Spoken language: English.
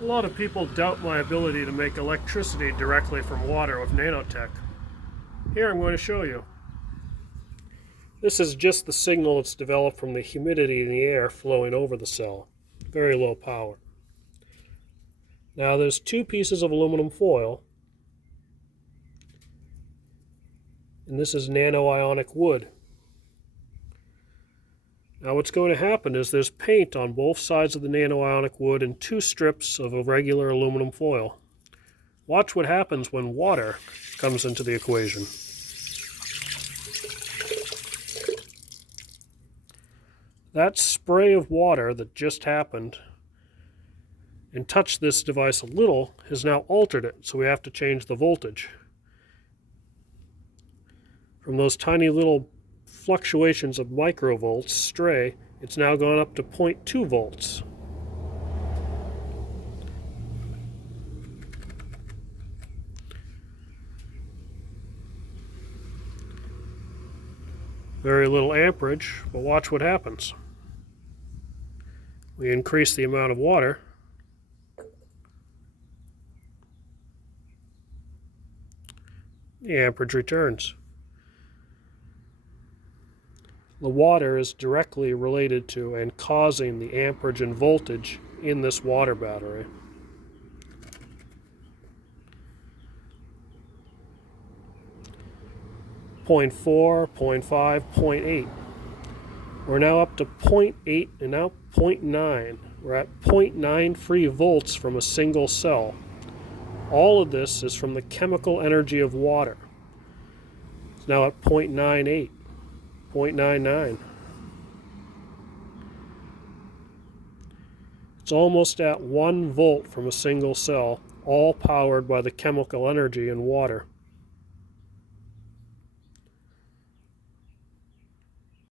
A lot of people doubt my ability to make electricity directly from water with nanotech. Here I'm going to show you. This is just the signal that's developed from the humidity in the air flowing over the cell. Very low power. Now there's two pieces of aluminum foil, and this is nanoionic wood. Now what's going to happen is there's paint on both sides of the nanoionic wood and two strips of a regular aluminum foil. Watch what happens when water comes into the equation. That spray of water that just happened and touched this device a little has now altered it, so we have to change the voltage. From those tiny little fluctuations of microvolts stray, it's now gone up to 0.2 volts. Very little amperage, but watch what happens. We increase the amount of water. The amperage returns. The water is directly related to and causing the amperage and voltage in this water battery. .4, 0.5, 0.8. We're now up to 0.8 and now 0.9. We're at 0.93 volts from a single cell. All of this is from the chemical energy of water. It's now at 0.98, 0.99. It's almost at 1 volt from a single cell, all powered by the chemical energy in water.